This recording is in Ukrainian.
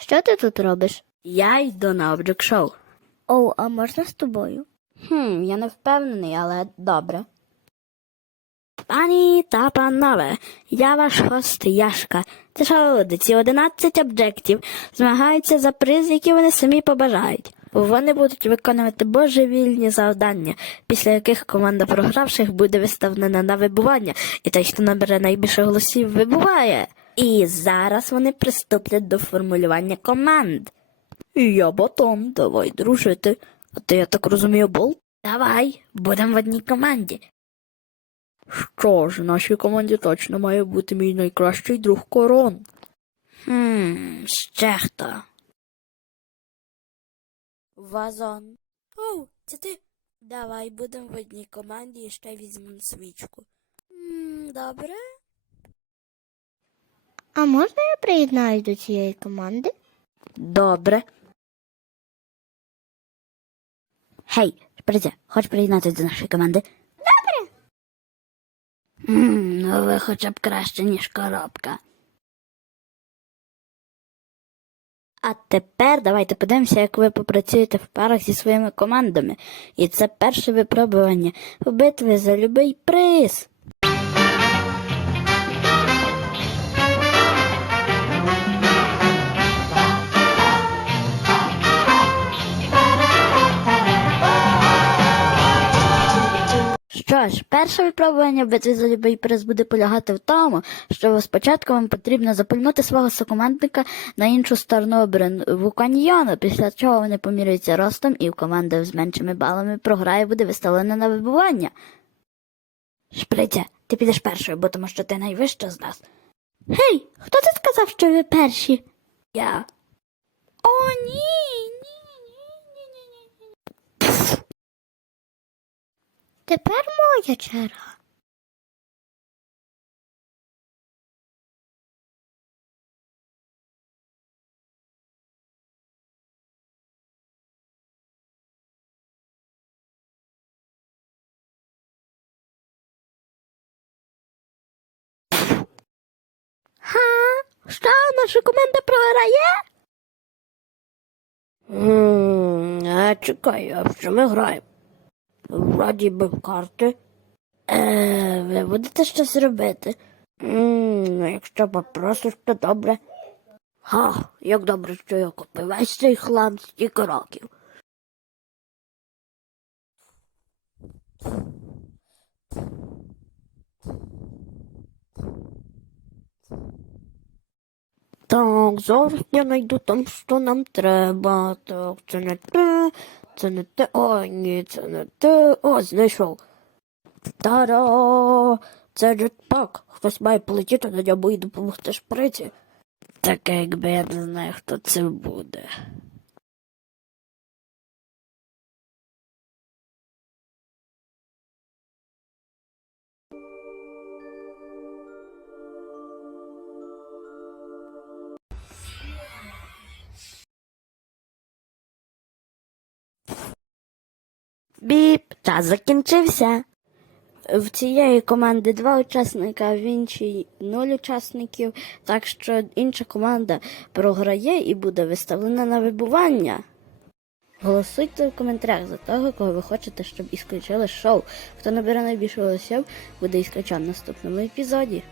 Що ти тут робиш? Я йду на Object Show. Оу, а можна з тобою? Хм, я не впевнений, але добре. Пані та панове, я ваш хост Яшка. Це шалуди, ці 11 об'єктів змагаються за приз, який вони самі побажають. Вони будуть виконувати божевільні завдання, після яких команда програвших буде виставлена на вибування, і той, хто набере найбільше голосів, вибуває. І зараз вони приступлять до формулювання команд. Я батон, давай дружити. А ти, я так розумію, болт? Давай, будемо в одній команді. Що ж, в нашій команді точно має бути мій найкращий друг корон. Хм, ще хто? Вазон. Оу, це ти? Давай будемо в одній команді і ще візьмемо свічку. М, добре. А можна я приєднаюсь до цієї команди? Добре. Гей, шприце, хочеш приєднатися до нашої команди? Добре. М, ну ви хоча б краще, ніж коробка. А тепер давайте подивимося, як ви попрацюєте в парах зі своїми командами. І це перше випробування в битві за любий приз. Що ж, перше випробування в за любий приз буде полягати в тому, що спочатку вам потрібно запульнути свого сокомандника на іншу сторону обриву каньйону, після чого вони поміряються ростом і в команди з меншими балами програє буде виставлена на вибування. Шприця, ти підеш першою, бо тому що ти найвища з нас. Гей, хто це сказав, що ви перші? Я. О, ні, ні, ні, ні. Тепер моя черга. Ха? Що, наша команда програє? А чекай, а що ми граємо? Вроді би карти. Е, ви будете щось робити? М, Ну, якщо попросиш, то добре. Ха, як добре, що я купив весь цей хлам стільки років. Так, зараз я знайду там, що нам треба. Так, це не те, це не те. О, ні, це не те. О, знайшов. Та-да! Це джетпак. Хтось має полетіти на ньому і допомогти шприці. Таке, якби я не знаю, хто це буде. Біп, час закінчився. В цієї команди два учасника, в іншій нуль учасників, так що інша команда програє і буде виставлена на вибування. Голосуйте в коментарях за того, кого ви хочете, щоб ісключили шоу. Хто набере найбільше голосів, буде ісключен в наступному епізоді.